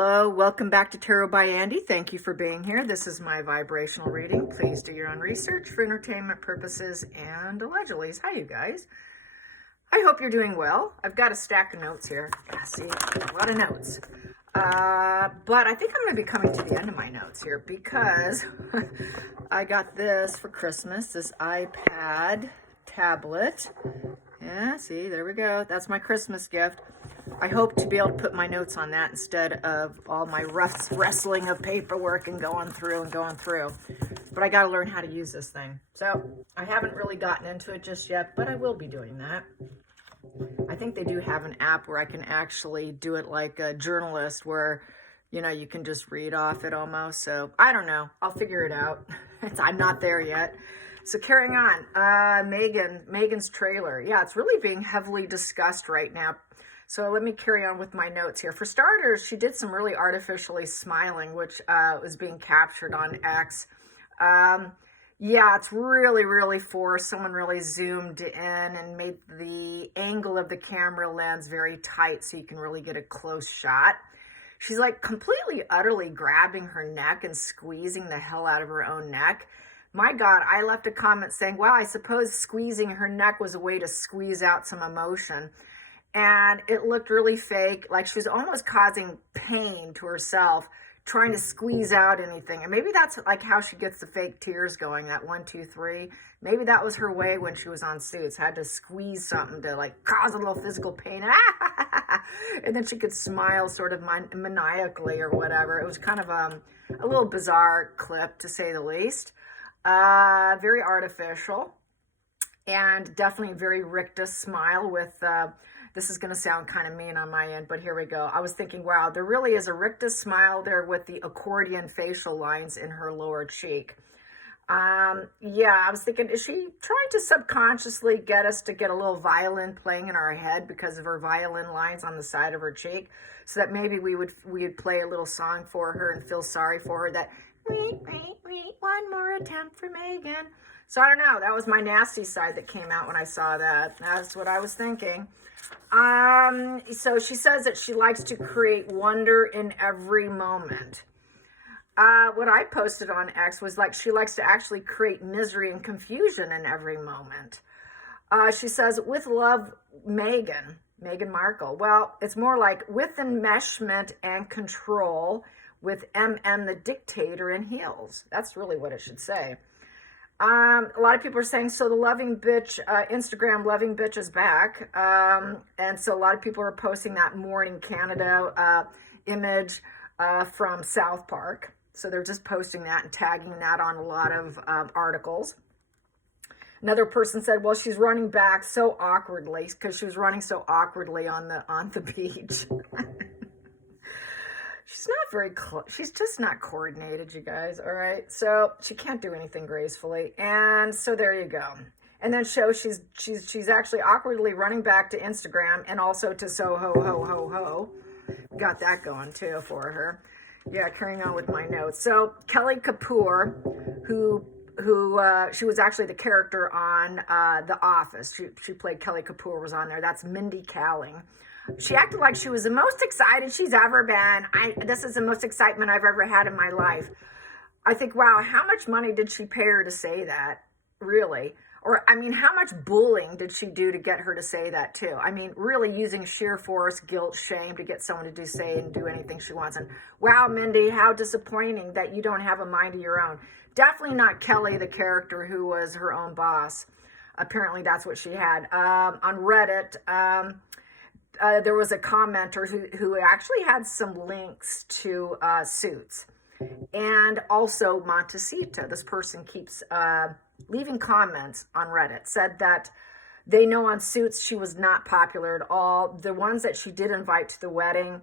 Hello, welcome back to Tarot by Andy. Thank you for being here. This is my vibrational reading. Please do your own research for entertainment purposes and allegedly. Hi, you guys. I hope you're doing well. I've got a stack of notes here. Yeah, see, a lot of notes. But I think I'm going to be coming to the end of my notes here because I got this for Christmas, this iPad tablet. Yeah, see, there we go. That's my Christmas gift. I hope to be able to put my notes on that instead of all my wrestling of paperwork and going through. But I got to learn how to use this thing. So I haven't really gotten into it just yet, but I will be doing that. I think they do have an app where I can actually do it like a journalist where, you know, you can just read off it almost. So I don't know. I'll figure it out. I'm not there yet. So carrying on, Megan's trailer. Yeah, it's really being heavily discussed right now. So let me carry on with my notes here. For starters, she did some really artificially smiling, which was being captured on X. Yeah, it's really, really forced. Someone really zoomed in and made the angle of the camera lens very tight so you can really get a close shot. She's like completely, utterly grabbing her neck and squeezing the hell out of her own neck. My God, I left a comment saying, wow, I suppose squeezing her neck was a way to squeeze out some emotion. And it looked really fake, like she was almost causing pain to herself, trying to squeeze out anything. And maybe that's like how she gets the fake tears going, that 1, 2, 3. Maybe that was her way when she was on Suits, had to squeeze something to like cause a little physical pain. And then she could smile sort of maniacally or whatever. It was kind of a little bizarre clip, to say the least. Very artificial, and definitely a very rictus smile with, this is going to sound kind of mean on my end, but here we go. I was thinking, wow, there really is a rictus smile there with the accordion facial lines in her lower cheek. Yeah, I was thinking, is she trying to subconsciously get us to get a little violin playing in our head because of her violin lines on the side of her cheek, so that maybe we would play a little song for her and feel sorry for her, that one more attempt for Megan. So I don't know. That was my nasty side that came out when I saw that. That's what I was thinking. So she says that she likes to create wonder in every moment. What I posted on X was like she likes to actually create misery and confusion in every moment. She says, with love, Meghan Markle. Well, it's more like with enmeshment and control, with MM the dictator in heels. That's really what it should say. A lot of people are saying, so the loving bitch, Instagram loving bitch is back. And so a lot of people are posting that Morning Canada image from South Park. So they're just posting that and tagging that on a lot of articles. Another person said, well, she's running back so awkwardly because she was running so awkwardly on the beach. She's not very close. She's just not coordinated, you guys. All right. So she can't do anything gracefully. And so there you go. And then she's actually awkwardly running back to Instagram and also to Soho ho ho ho. Got that going too for her. Yeah, carrying on with my notes. So Kelly Kapoor, who she was actually the character on The Office. She played Kelly Kapoor, was on there. That's Mindy Kaling. She acted like she was the most excited she's ever been. This is the most excitement I've ever had in my life. I think, wow, how much money did she pay her to say that? Really? Or, I mean, how much bullying did she do to get her to say that too? I mean, really using sheer force, guilt, shame to get someone to say and do anything she wants. And wow, Mindy, how disappointing that you don't have a mind of your own. Definitely not Kelly, the character who was her own boss. Apparently that's what she had. On Reddit, there was a commenter who actually had some links to Suits, and also Montecito. This person keeps leaving comments on Reddit, said that they know on Suits she was not popular at all. The ones that she did invite to the wedding,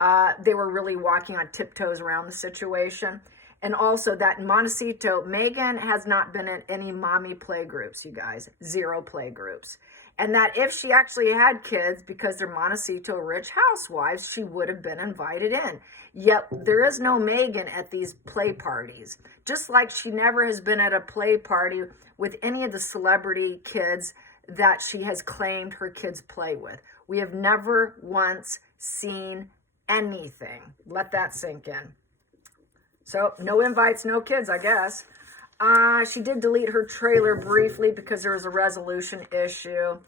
they were really walking on tiptoes around the situation. And also that Montecito, Megan has not been in any mommy play groups, you guys. 0 play groups. And that if she actually had kids, because they're Montecito rich housewives, she would have been invited in. Yet there is no Megan at these play parties. Just like she never has been at a play party with any of the celebrity kids that she has claimed her kids play with. We have never once seen anything. Let that sink in. So no invites, no kids, I guess. She did delete her trailer briefly because there was a resolution issue.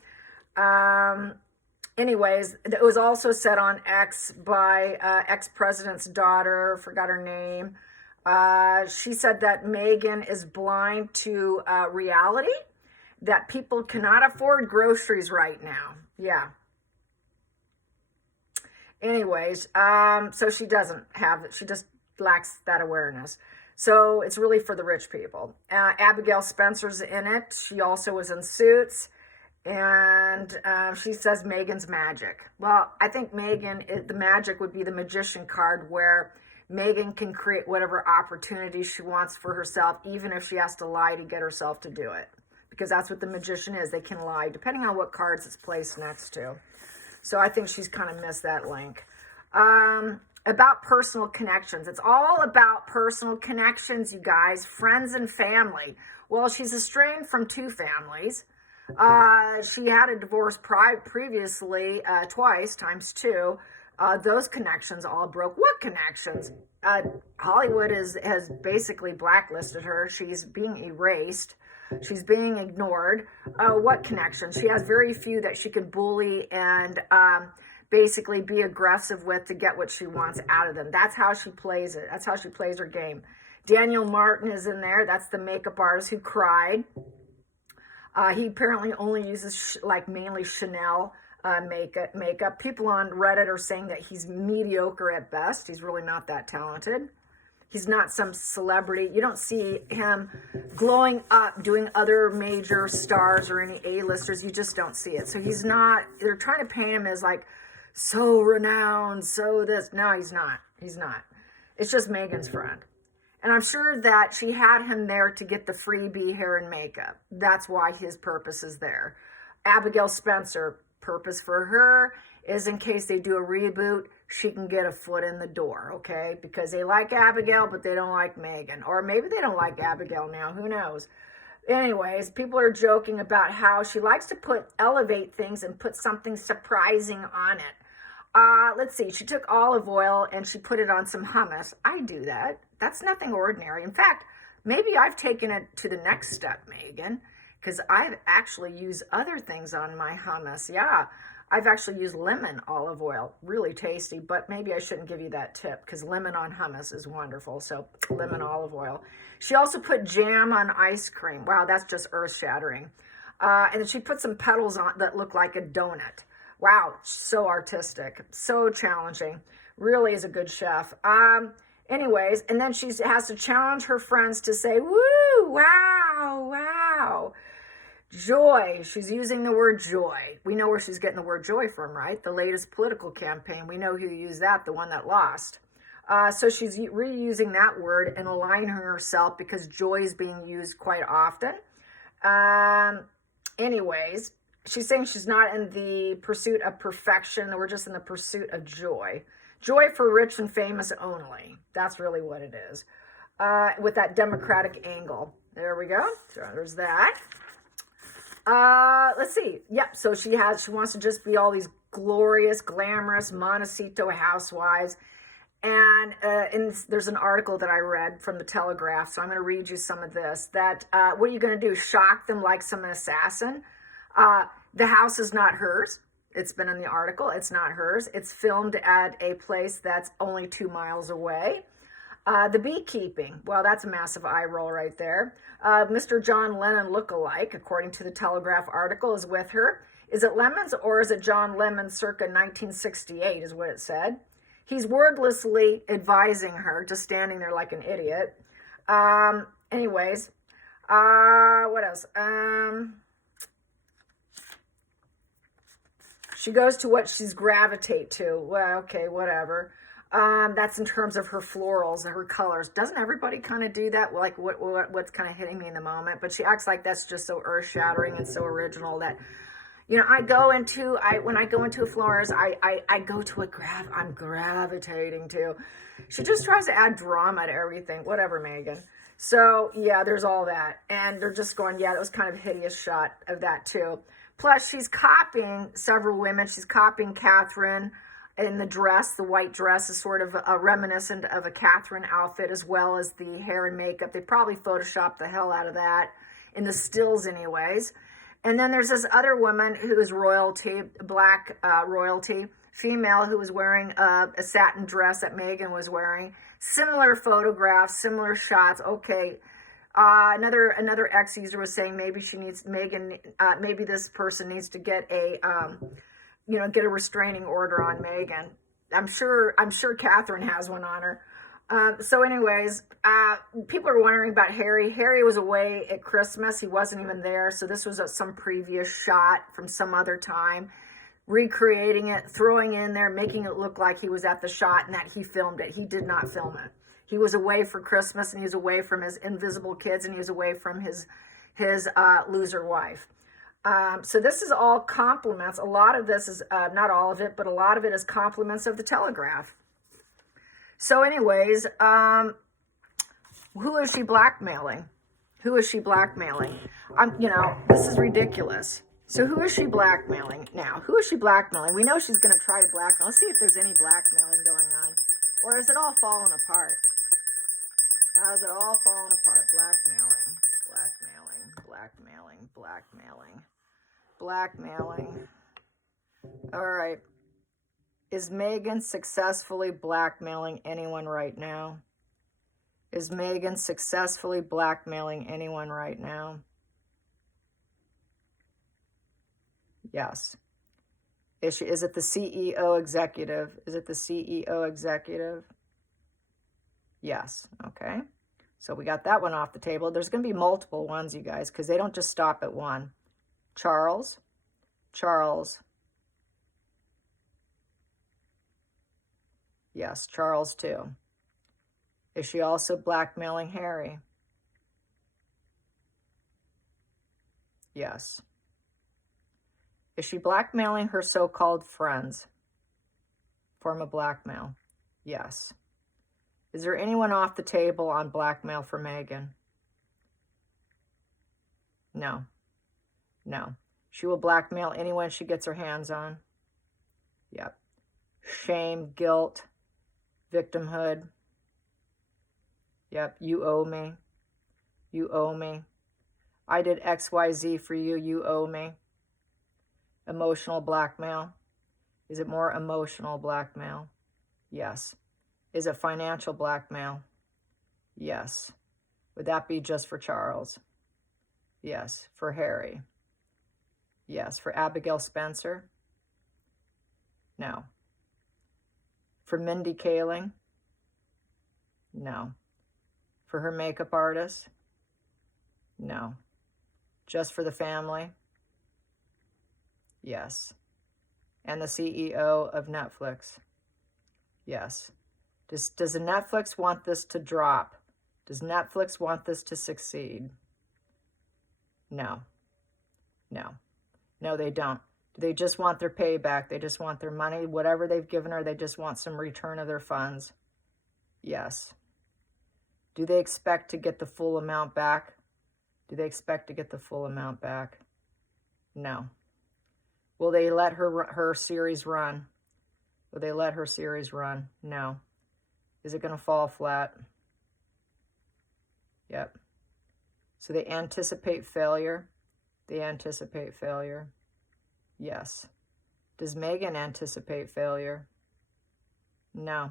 Anyways, it was also said on X by ex-president's daughter, forgot her name. She said that Meghan is blind to reality, that people cannot afford groceries right now. Yeah. Anyways, so she doesn't have it. She just lacks that awareness. So it's really for the rich people. Abigail Spencer's in it. She also was in Suits. And she says Meghan's magic. Well, I think the magic would be the magician card, where Meghan can create whatever opportunity she wants for herself, even if she has to lie to get herself to do it. Because that's what the magician is. They can lie, depending on what cards it's placed next to. So I think she's kind of missed that link. About personal connections. It's all about personal connections, you guys. Friends and family. Well, she's estranged from 2 families. She had a divorce previously, twice, times 2. Those connections all broke. What connections? Hollywood has basically blacklisted her. She's being erased. She's being ignored. What connections? She has very few that she can bully and basically be aggressive with to get what she wants out of them. That's how she plays it. That's how she plays her game. Daniel Martin is in there. That's the makeup artist who cried. He apparently only uses mainly Chanel makeup. People on Reddit are saying that he's mediocre at best. He's really not that talented. He's not some celebrity. You don't see him glowing up doing other major stars or any A-listers. You just don't see it. So he's not, they're trying to paint him as like so renowned, so this. No, he's not. He's not. It's just Meghan's friend. And I'm sure that she had him there to get the freebie hair and makeup. That's why his purpose is there. Abigail Spencer, purpose for her is in case they do a reboot, she can get a foot in the door, okay? Because they like Abigail, but they don't like Meghan. Or maybe they don't like Abigail now, who knows? Anyways, people are joking about how she likes to elevate things and put something surprising on it. Let's see, she took olive oil and she put it on some hummus. I do that. That's nothing ordinary. In fact, maybe I've taken it to the next step, Meghan, because I've actually used other things on my hummus. Yeah, I've actually used lemon olive oil. Really tasty, but maybe I shouldn't give you that tip because lemon on hummus is wonderful. So lemon olive oil. She also put jam on ice cream. Wow, that's just earth-shattering. And then she put some petals on that look like a donut. Wow, so artistic, so challenging. Really is a good chef. Anyways, and then she has to challenge her friends to say, woo, wow, wow. Joy, she's using the word joy. We know where she's getting the word joy from, right? The latest political campaign. We know who used that, the one that lost. So she's reusing that word and aligning herself because joy is being used quite often. Anyways, she's saying she's not in the pursuit of perfection. We're just in the pursuit of joy. Joy for rich and famous only. That's really what it is. With that democratic angle. There we go. So there's that. Let's see. Yep. So she wants to just be all these glorious, glamorous Montecito housewives. And there's an article that I read from the Telegraph. So I'm going to read you some of this. That what are you going to do? Shock them like some assassin? The house is not hers. It's been in the article. It's not hers. It's filmed at a place that's only 2 miles away. The beekeeping. Well, that's a massive eye roll right there. Mr. John Lennon lookalike, according to the Telegraph article, is with her. Is it Lemons or is it John Lemon circa 1968 is what it said. He's wordlessly advising her, just standing there like an idiot. Anyways, what else? She goes to what she's gravitate to. Well, okay, whatever. That's in terms of her florals and her colors. Doesn't everybody kind of do that? Like what's kind of hitting me in the moment? But she acts like that's just so earth-shattering and so original that, you know, when I go into a florist, I go to what I'm gravitating to. She just tries to add drama to everything. Whatever, Meghan. So yeah, there's all that, and they're just going, yeah, that was kind of a hideous shot of that too. Plus, she's copying several women. She's copying Catherine in the dress. The white dress is sort of reminiscent of a Catherine outfit, as well as the hair and makeup. They probably photoshopped the hell out of that in the stills anyways. And then there's this other woman who is royalty, black royalty, female, who was wearing a satin dress that Meghan was wearing. Similar photographs, similar shots. Okay. Another ex-user was saying maybe maybe this person needs to get a, get a restraining order on Meghan. I'm sure Catherine has one on her. So anyways, people are wondering about Harry. Harry was away at Christmas. He wasn't even there. So this was some previous shot from some other time, recreating it, throwing in there, making it look like he was at the shot and that he filmed it. He did not film it. He was away for Christmas, and he was away from his invisible kids, and he was away from his loser wife. So this is all compliments. A lot of this is, not all of it, but a lot of it is compliments of the Telegraph. So anyways, who is she blackmailing? Who is she blackmailing? This is ridiculous. So who is she blackmailing now? Who is she blackmailing? We know she's going to try to blackmail. Let's see if there's any blackmailing going on. Or is it all falling apart? How's it all falling apart? Blackmailing. All right. Is Meghan successfully blackmailing anyone right now? Is Meghan successfully blackmailing anyone right now? Yes. Is it the CEO executive? Is it the CEO executive? Yes. Okay. So we got that one off the table. There's going to be multiple ones, you guys, because they don't just stop at one. Charles. Yes, Charles too. Is she also blackmailing Harry? Yes. Is she blackmailing her so-called friends? Form of blackmail? Yes. Is there anyone off the table on blackmail for Meghan? No. She will blackmail anyone she gets her hands on. Yep. Shame, guilt, victimhood. Yep. You owe me. I did XYZ for you. You owe me. Emotional blackmail. Is it more emotional blackmail? Yes. Is it financial blackmail? Yes. Would that be just for Charles? Yes. For Harry? Yes. For Abigail Spencer? No. For Mindy Kaling? No. For her makeup artist? No. Just for the family? Yes. And the CEO of Netflix? Yes. Does Netflix want this to drop? Does Netflix want this to succeed? No. No, they don't. Do they just want their payback? They just want their money, whatever they've given her, they just want some return of their funds? Yes. Do they expect to get the full amount back? No. Will they let her series run? No. Is it going to fall flat? Yep. So they anticipate failure. Yes. Does Meghan anticipate failure? No,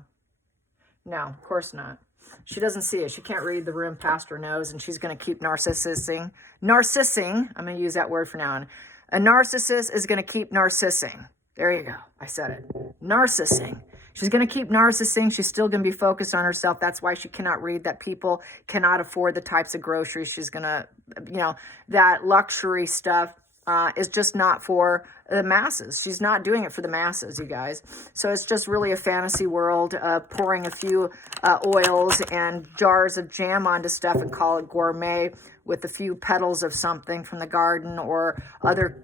of course not. She doesn't see it. She can't read the room past her nose, and she's going to keep narcissing. I'm going to use that word for now on. A narcissist is going to keep narcissing. There you go. I said it. Narcissing. She's going to keep narcissing. She's still going to be focused on herself. That's why she cannot read that people cannot afford the types of groceries she's going to, that luxury stuff is just not for the masses. She's not doing it for the masses, you guys. So it's just really a fantasy world, pouring a few oils and jars of jam onto stuff and call it gourmet with a few petals of something from the garden or other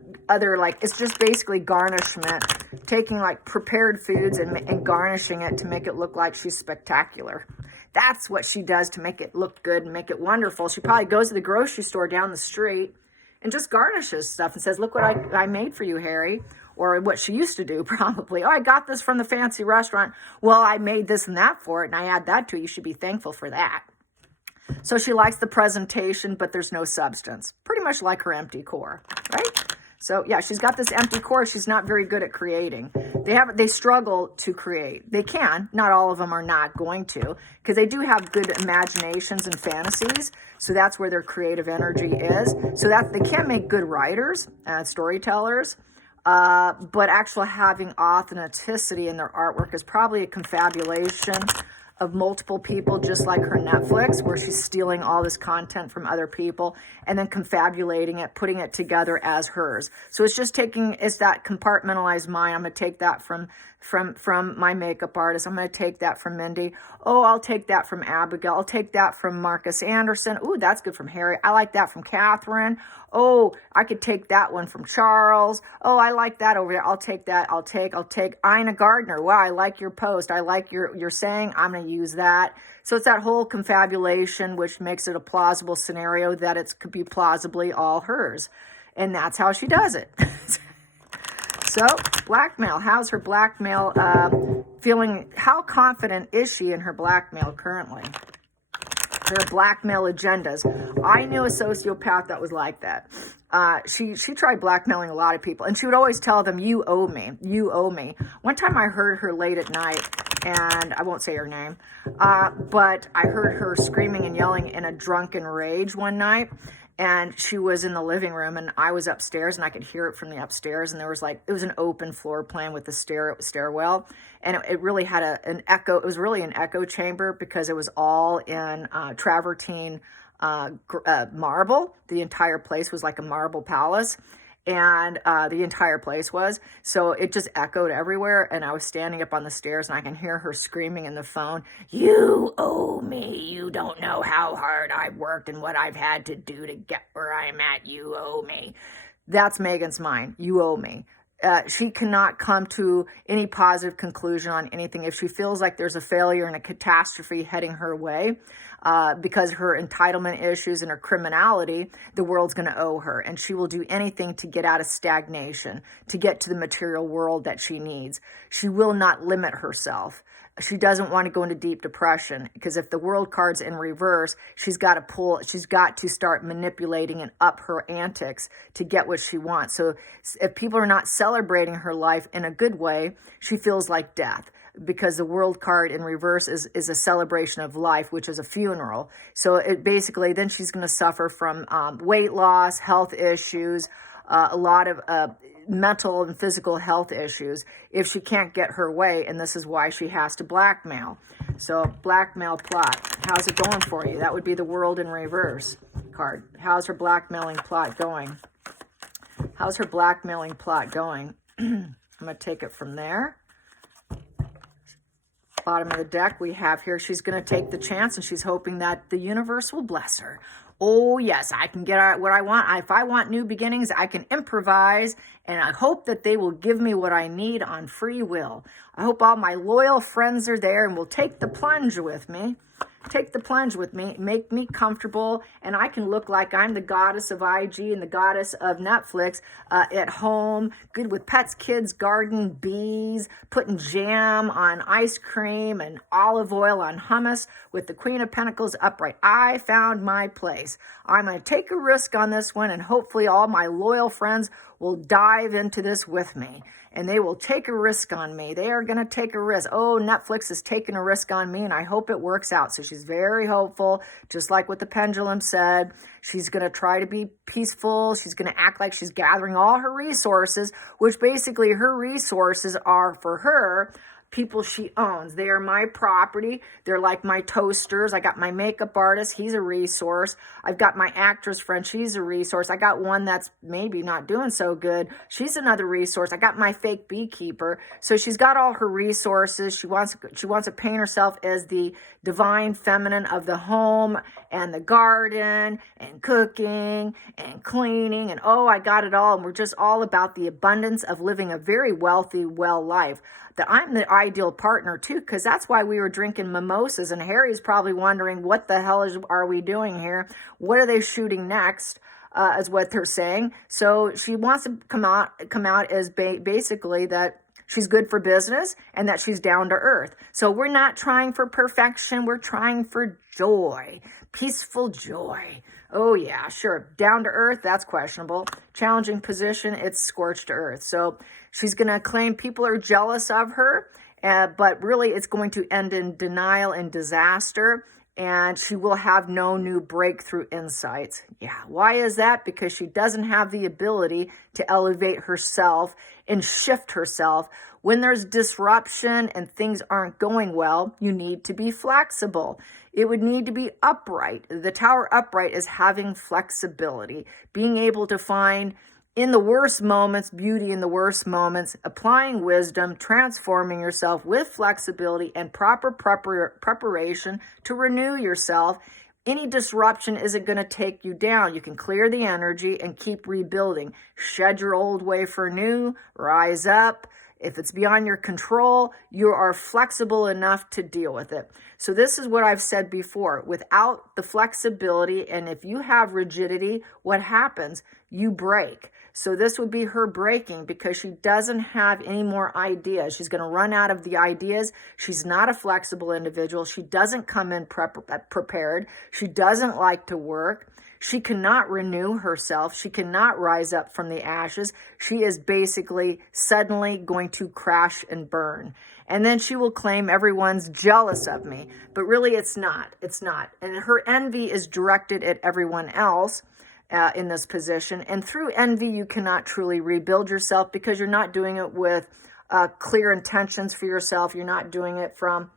like, it's just basically garnishment, taking like prepared foods and garnishing it to make it look like she's spectacular. That's what she does to make it look good and make it wonderful. She probably goes to the grocery store down the street and just garnishes stuff and says, look what I made for you, Harry. or what she used to do probably. Oh, I got this from the fancy restaurant. Well, I made this and that for it, and I add that to it. You should be thankful for that. So she likes the presentation, but there's no substance. Pretty much like her empty core, right? So yeah, she's got this empty core. She's not very good at creating. They struggle to create. They can. Not all of them are not going to, because they do have good imaginations and fantasies. So that's where their creative energy is. So that they can make good writers and storytellers. But actually having authenticity in their artwork is probably a confabulation of multiple people, just like her Netflix, where she's stealing all this content from other people and then confabulating it, putting it together as hers. So it's just it's that compartmentalized mind. I'm going to take that from my makeup artist. I'm going to take that from Mindy. Oh, I'll take that from Abigail. I'll take that from Marcus Anderson. Ooh, that's good from Harry. I like that from Catherine. Oh, I could take that one from Charles. Oh, I like that over there. I'll take that. I'll take Ina Gardner. Wow, I like your post. I like your saying. I'm going to use that. So it's that whole confabulation, which makes it a plausible scenario that it could be plausibly all hers. And that's how she does it. So, blackmail. How's her blackmail feeling? How confident is she in her blackmail currently? Her blackmail agendas. I knew a sociopath that was like that. She tried blackmailing a lot of people, and she would always tell them, you owe me, you owe me. One time I heard her late at night, and I won't say her name, but I heard her screaming and yelling in a drunken rage one night. And she was in the living room, and I was upstairs, and I could hear it from the upstairs. And there was it was an open floor plan with the stairwell, and it really had an echo. It was really an echo chamber because it was all in travertine marble. The entire place was like a marble palace, and the entire place was. So it just echoed everywhere, and I was standing up on the stairs, and I can hear her screaming in the phone, you owe me, you don't know how hard I've worked and what I've had to do to get where I'm at, you owe me. That's Megan's mind, you owe me. She cannot come to any positive conclusion on anything if she feels like there's a failure and a catastrophe heading her way. Because her entitlement issues and her criminality, the world's going to owe her. And she will do anything to get out of stagnation, to get to the material world that she needs. She will not limit herself. She doesn't want to go into deep depression, because if the world card's in reverse, she's got to start manipulating and up her antics to get what she wants. So if people are not celebrating her life in a good way, she feels like death, because the world card in reverse is a celebration of life, which is a funeral. So it basically, then she's going to suffer from weight loss, health issues, a lot of mental and physical health issues if she can't get her way, and this is why she has to blackmail. So blackmail plot, how's it going for you? That would be the world in reverse card. How's her blackmailing plot going? How's her blackmailing plot going? I'm going to take it from there. Bottom of the deck we have here, she's going to take the chance, and she's hoping that the universe will bless her. Oh yes, I can get what I want. If I want new beginnings, I can improvise, and I hope that they will give me what I need on free will. I hope all my loyal friends are there and will take the plunge with me. Take the plunge with me, make me comfortable, and I can look like I'm the goddess of IG and the goddess of Netflix at home, good with pets, kids, garden, bees, putting jam on ice cream and olive oil on hummus with the Queen of Pentacles upright. I found my place. I'm going to take a risk on this one, and hopefully all my loyal friends will dive into this with me, and they will take a risk on me. They are going to take a risk. Oh, Netflix is taking a risk on me, and I hope it works out. So she's very hopeful, just like what the pendulum said. She's going to try to be peaceful. She's going to act like she's gathering all her resources, which basically her resources are for her people she owns. They are my property. They're like my toasters. I got my makeup artist. He's a resource. I've got my actress friend. She's a resource. I got one that's maybe not doing so good. She's another resource. I got my fake beekeeper. So she's got all her resources. She wants to paint herself as the divine feminine of the home and the garden and cooking and cleaning. And oh, I got it all. And we're just all about the abundance of living a very wealthy, well life. That I'm the ideal partner too, because that's why we were drinking mimosas, and Harry's probably wondering, what the hell are we doing here? What are they shooting next? is what they're saying. So she wants to come out as basically that she's good for business and that she's down to earth. So we're not trying for perfection. We're trying for joy, peaceful joy. Oh yeah, sure. Down to earth, that's questionable. Challenging position, it's scorched earth. So she's going to claim people are jealous of her, but really it's going to end in denial and disaster. And she will have no new breakthrough insights. Yeah, why is that? Because she doesn't have the ability to elevate herself and shift herself. When there's disruption and things aren't going well, you need to be flexible. It would need to be upright. The tower upright is having flexibility, being able to find in the worst moments, beauty in the worst moments, applying wisdom, transforming yourself with flexibility and proper preparation to renew yourself. Any disruption isn't going to take you down. You can clear the energy and keep rebuilding. Shed your old way for new, rise up. If it's beyond your control, you are flexible enough to deal with it. So this is what I've said before. Without the flexibility, and if you have rigidity, what happens? You break. So this would be her breaking because she doesn't have any more ideas. She's going to run out of the ideas. She's not a flexible individual. She doesn't come in prepared. She doesn't like to work. She cannot renew herself. She cannot rise up from the ashes. She is basically suddenly going to crash and burn. And then she will claim everyone's jealous of me. But really it's not. It's not. And her envy is directed at everyone else in this position. And through envy, you cannot truly rebuild yourself because you're not doing it with clear intentions for yourself. You're not doing it from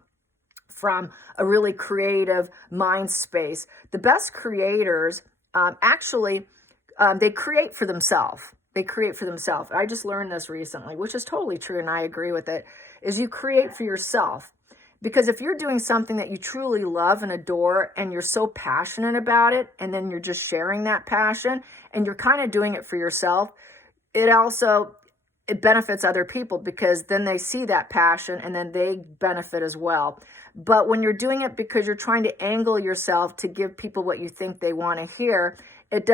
a really creative mind space. The best creators they create for themselves. They create for themselves. I just learned this recently, which is totally true, and I agree with it, is you create for yourself. Because if you're doing something that you truly love and adore and you're so passionate about it, and then you're just sharing that passion and you're kind of doing it for yourself, it benefits other people because then they see that passion and then they benefit as well. But when you're doing it because you're trying to angle yourself to give people what you think they want to hear, it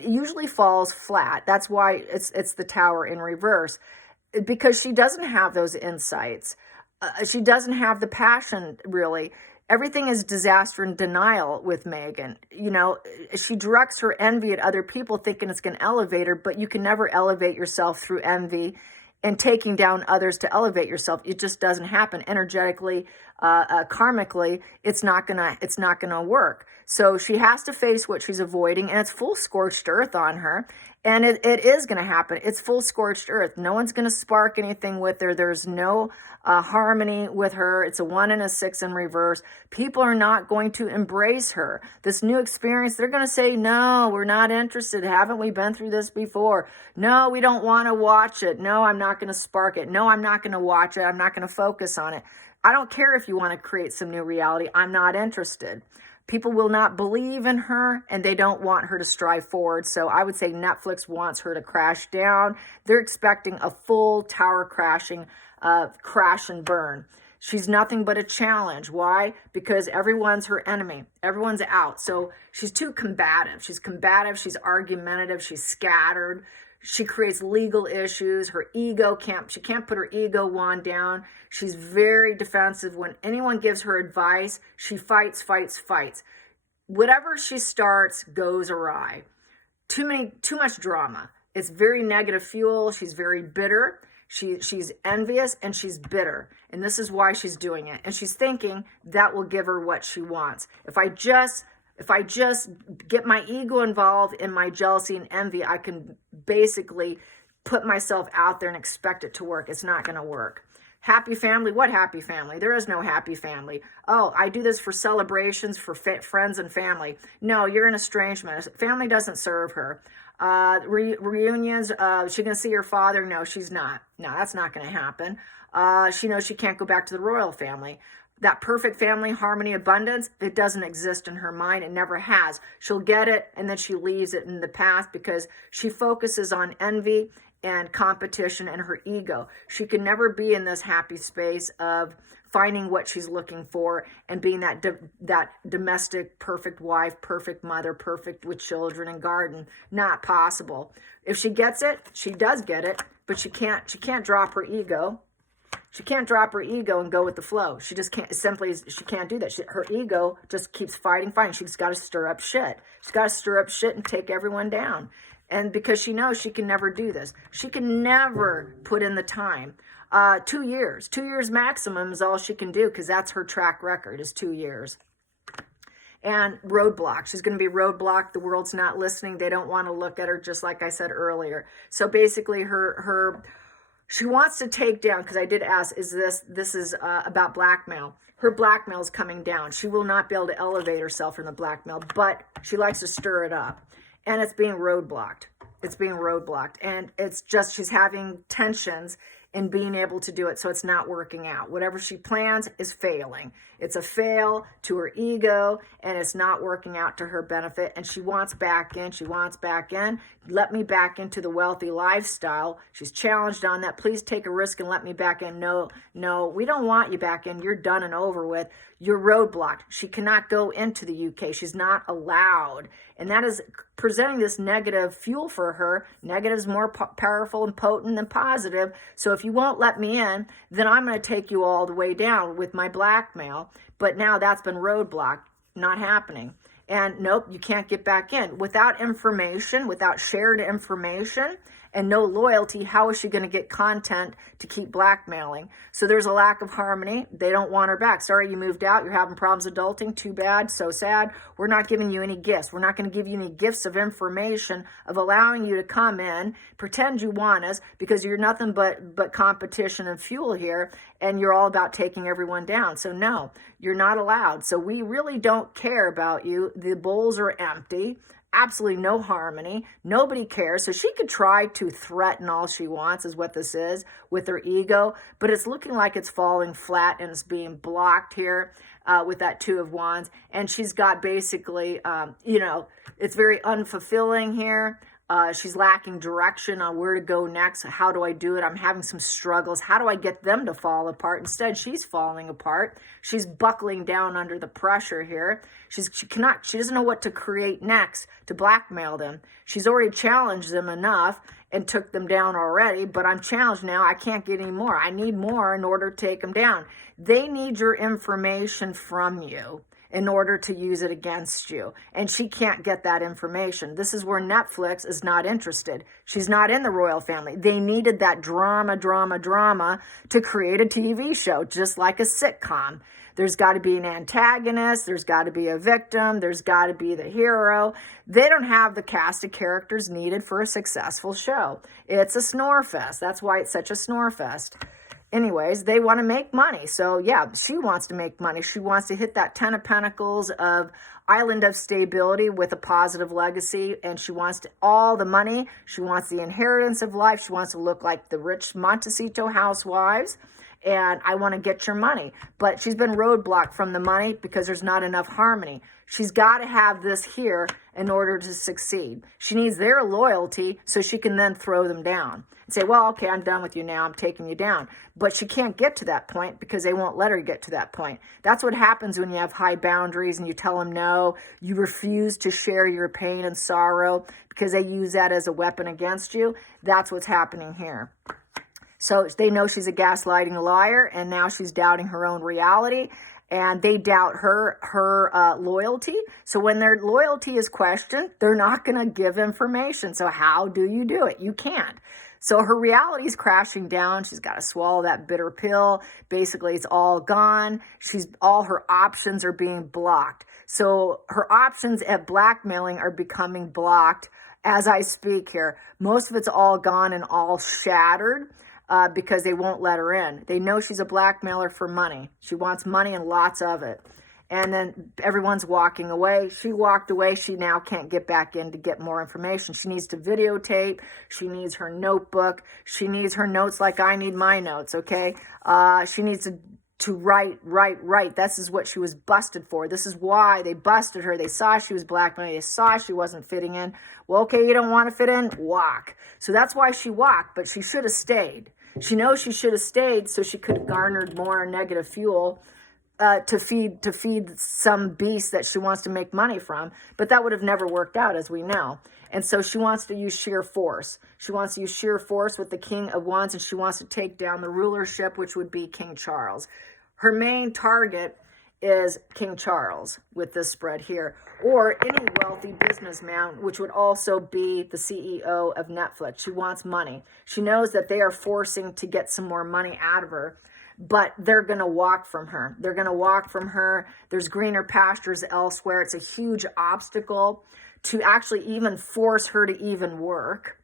usually falls flat. That's why it's the tower in reverse, because she doesn't have those insights. She doesn't have the passion, really. Everything is disaster and denial with Megan. You know, she directs her envy at other people thinking it's going to elevate her, but you can never elevate yourself through envy and taking down others to elevate yourself. It just doesn't happen. Energetically, karmically, it's not gonna work. So she has to face what she's avoiding, and it's full scorched earth on her. And it is going to happen. It's full scorched earth. No one's going to spark anything with her. There's no harmony with her. It's a 1 and a 6 in reverse. People are not going to embrace her. This new experience, they're going to say, no, we're not interested. Haven't we been through this before? No, we don't want to watch it. No, I'm not going to spark it. No, I'm not going to watch it. I'm not going to focus on it. I don't care if you want to create some new reality. I'm not interested. People will not believe in her, and they don't want her to strive forward. So I would say Netflix wants her to crash down. They're expecting a full tower crashing, crash and burn. She's nothing but a challenge. Why? Because everyone's her enemy. Everyone's out. So she's too combative. She's combative. She's argumentative. She's scattered. She creates legal issues. Her ego she can't put her ego wand down. She's very defensive. When anyone gives her advice, she fights. Whatever she starts goes awry. Too much drama. It's very negative fuel. She's very bitter. She's envious and she's bitter. And this is why she's doing it. And she's thinking that will give her what she wants. If I just get my ego involved in my jealousy and envy, I can basically put myself out there and expect it to work. It's not going to work. Happy family? What happy family? There is no happy family. Oh, I do this for celebrations, for friends and family. No, you're an estrangement. Family doesn't serve her. Reunions, she going to see her father? No, she's not. No, that's not going to happen. She knows she can't go back to the royal family. That perfect family, harmony, abundance, it doesn't exist in her mind. It never has. She'll get it, and then she leaves it in the past because she focuses on envy and competition and her ego. She can never be in this happy space of finding what she's looking for and being that that domestic, perfect wife, perfect mother, perfect with children and garden. Not possible. If she gets it, she does get it, but she can't drop her ego. She can't drop her ego and go with the flow. She just can't, she can't do that. Her ego just keeps fighting. She's got to stir up shit. She's got to stir up shit and take everyone down. And because she knows she can never do this. She can never put in the time. 2 years. 2 years maximum is all she can do, because that's her track record, is 2 years. And roadblock. She's going to be roadblocked. The world's not listening. They don't want to look at her, just like I said earlier. So basically she wants to take down, because I did ask, this is about blackmail. Her blackmail is coming down. She will not be able to elevate herself from the blackmail, but she likes to stir it up. And it's being roadblocked. It's being roadblocked. And it's just, she's having tensions in being able to do it, so it's not working out. Whatever she plans is failing. It's a fail to her ego, and it's not working out to her benefit, and she wants back in. She wants back in. Let me back into the wealthy lifestyle. She's challenged on that. Please take a risk and let me back in. No, we don't want you back in. You're done and over with. You're roadblocked. She cannot go into the UK. She's not allowed. And that is presenting this negative fuel for her. Negative is more powerful and potent than positive. So if you won't let me in, then I'm going to take you all the way down with my blackmail. But now that's been roadblocked. Not happening. And nope, you can't get back in. Without information, without shared information, and no loyalty, how is she going to get content to keep blackmailing? So there's a lack of harmony. They don't want her back. Sorry, you moved out. You're having problems adulting. Too bad. So sad. We're not giving you any gifts. We're not going to give you any gifts of information, of allowing you to come in, pretend you want us, because you're nothing but competition and fuel here, and you're all about taking everyone down. So no, you're not allowed. So we really don't care about you. The bowls are empty. Absolutely no harmony. Nobody cares. So she could try to threaten all she wants, is what this is, with her ego, but it's looking like it's falling flat, and it's being blocked here with that Two of Wands. And she's got basically, it's very unfulfilling here. She's lacking direction on where to go next. How do I do it? I'm having some struggles. How do I get them to fall apart? Instead, she's falling apart. She's buckling down under the pressure here. She doesn't know what to create next to blackmail them. She's already challenged them enough and took them down already, but I'm challenged now. I can't get any more. I need more in order to take them down. They need your information from you in order to use it against you. And she can't get that information. This is where Netflix is not interested. She's not in the royal family. They needed that drama to create a TV show, just like a sitcom. There's got to be an antagonist. There's got to be a victim. There's got to be the hero. They don't have the cast of characters needed for a successful show. It's a snore fest. That's why it's such a snore fest. Anyways, they want to make money. So yeah, she wants to make money. She wants to hit that 10 of Pentacles of island of stability with a positive legacy. And she wants all the money. She wants the inheritance of life. She wants to look like the rich Montecito housewives. And I want to get your money. But she's been roadblocked from the money because there's not enough harmony. She's got to have this here in order to succeed. She needs their loyalty so she can then throw them down and say, well, okay, I'm done with you now. I'm taking you down. But she can't get to that point because they won't let her get to that point. That's what happens when you have high boundaries and you tell them no. You refuse to share your pain and sorrow because they use that as a weapon against you. That's what's happening here. So they know she's a gaslighting liar, and now she's doubting her own reality, and they doubt her loyalty. So when their loyalty is questioned, they're not going to give information. So how do you do it? You can't. So her reality is crashing down. She's got to swallow that bitter pill. Basically, it's all gone. All her options are being blocked. So her options at blackmailing are becoming blocked as I speak here. Most of it's all gone and all shattered. Because they won't let her in. They know she's a blackmailer for money. She wants money and lots of it. And then everyone's walking away. She walked away. She now can't get back in to get more information. She needs to videotape. She needs her notebook. She needs her notes like I need my notes, okay? She needs to write. This is what she was busted for. This is why they busted her. They saw she was blackmailing. They saw she wasn't fitting in. Well, okay, you don't want to fit in? Walk. So that's why she walked, but she should have stayed. She knows she should have stayed so she could have garnered more negative fuel to feed some beast that she wants to make money from, but that would have never worked out, as we know. And so she wants to use sheer force. She wants to use sheer force with the King of Wands, and she wants to take down the rulership, which would be King Charles. Her main target is King Charles with this spread here, or any wealthy businessman, which would also be the CEO of Netflix. She wants money. She knows that they are forcing to get some more money out of her, but they're going to walk from her. They're going to walk from her. There's greener pastures elsewhere. It's a huge obstacle to actually even force her to even work,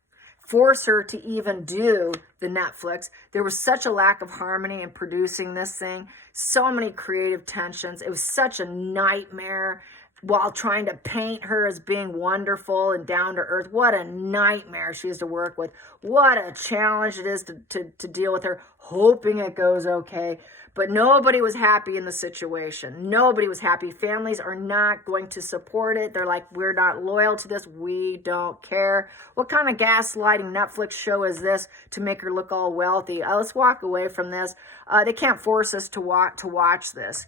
force her to even do the Netflix. There was such a lack of harmony in producing this thing, so many creative tensions. It was such a nightmare while trying to paint her as being wonderful and down to earth. What a nightmare she is to work with. What a challenge it is to deal with her, hoping it goes okay. But nobody was happy in the situation. Nobody was happy. Families are not going to support it. They're like, we're not loyal to this. We don't care. What kind of gaslighting Netflix show is this to make her look all wealthy? Let's walk away from this. They can't force us to watch this.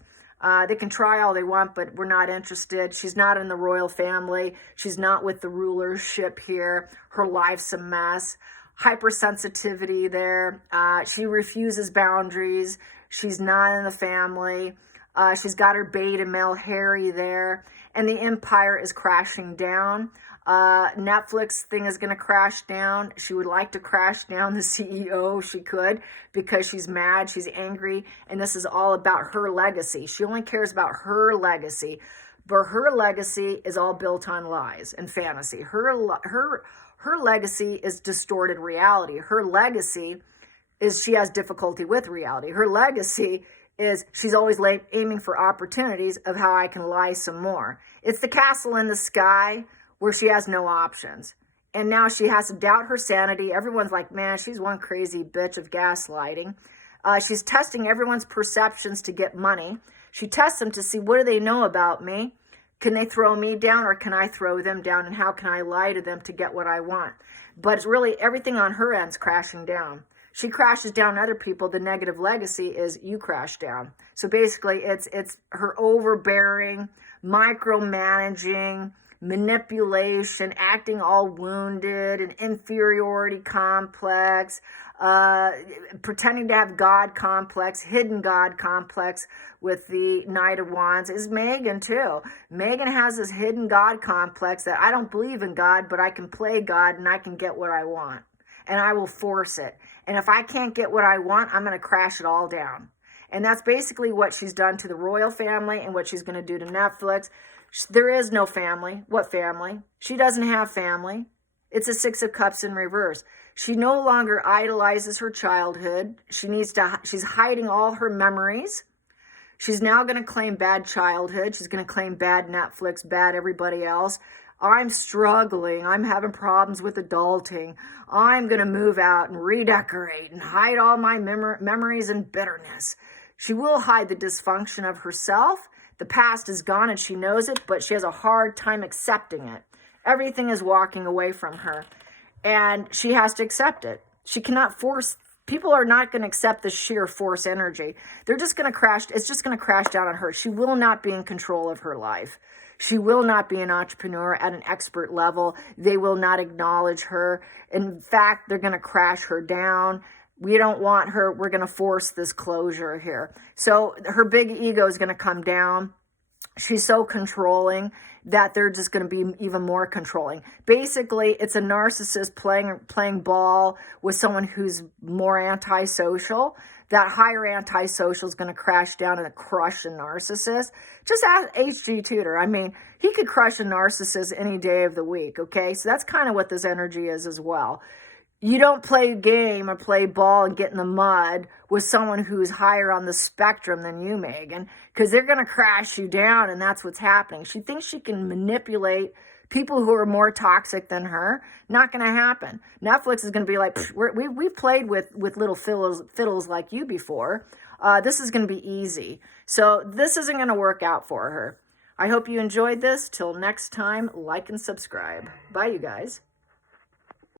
They can try all they want, but we're not interested. She's not in the royal family. She's not with the rulership here. Her life's a mess. Hypersensitivity there. She refuses boundaries. She's not in the family. She's got her beta male Harry there. And the empire is crashing down. Netflix thing is going to crash down. She would like to crash down the CEO if she could, because she's mad, she's angry, and this is all about her legacy. She only cares about her legacy, but her legacy is all built on lies and fantasy. Her legacy is distorted reality. Her legacy is she has difficulty with reality. Her legacy is she's always aiming for opportunities of how I can lie some more. It's the castle in the sky where she has no options. And now she has to doubt her sanity. Everyone's like, man, she's one crazy bitch of gaslighting. She's testing everyone's perceptions to get money. She tests them to see, what do they know about me? Can they throw me down, or can I throw them down? And how can I lie to them to get what I want? But it's really everything on her end's crashing down. She crashes down other people. The negative legacy is you crash down. So basically it's her overbearing, micromanaging, manipulation, acting all wounded, an inferiority complex, pretending to have God complex, hidden God complex with the Knight of Wands is Megan too. Megan has this hidden God complex that I don't believe in God, but I can play God and I can get what I want. And I will force it. And if I can't get what I want, I'm going to crash it all down. And that's basically what she's done to the royal family and what she's going to do to Netflix. There is no family. What family? She doesn't have family. It's a Six of Cups in reverse. She no longer idolizes her childhood. She's hiding all her memories. She's now going to claim bad childhood. She's going to claim bad Netflix, bad everybody else. I'm struggling. I'm having problems with adulting. I'm going to move out and redecorate and hide all my memories and bitterness. She will hide the dysfunction of herself. The past is gone and she knows it, but she has a hard time accepting it. Everything is walking away from her, and she has to accept it. She cannot force. People are not going to accept the sheer force energy. They're just going to crash. It's just going to crash down on her. She will not be in control of her life. She will not be an entrepreneur at an expert level. They will not acknowledge her. In fact, they're going to crash her down. We don't want her. We're going to force this closure here. So her big ego is going to come down. She's so controlling that they're just going to be even more controlling. Basically, it's a narcissist playing ball with someone who's more antisocial. That higher antisocial is going to crash down and crush a narcissist. Just ask H.G. Tudor. I mean, he could crush a narcissist any day of the week, okay? So that's kind of what this energy is as well. You don't play a game or play ball and get in the mud with someone who's higher on the spectrum than you, Megan, because they're going to crash you down, and that's what's happening. She thinks she can manipulate people who are more toxic than her. Not going to happen. Netflix is going to be like, we've played with little fiddles like you before. This is going to be easy. So this isn't going to work out for her. I hope you enjoyed this. Till next time, like and subscribe. Bye, you guys.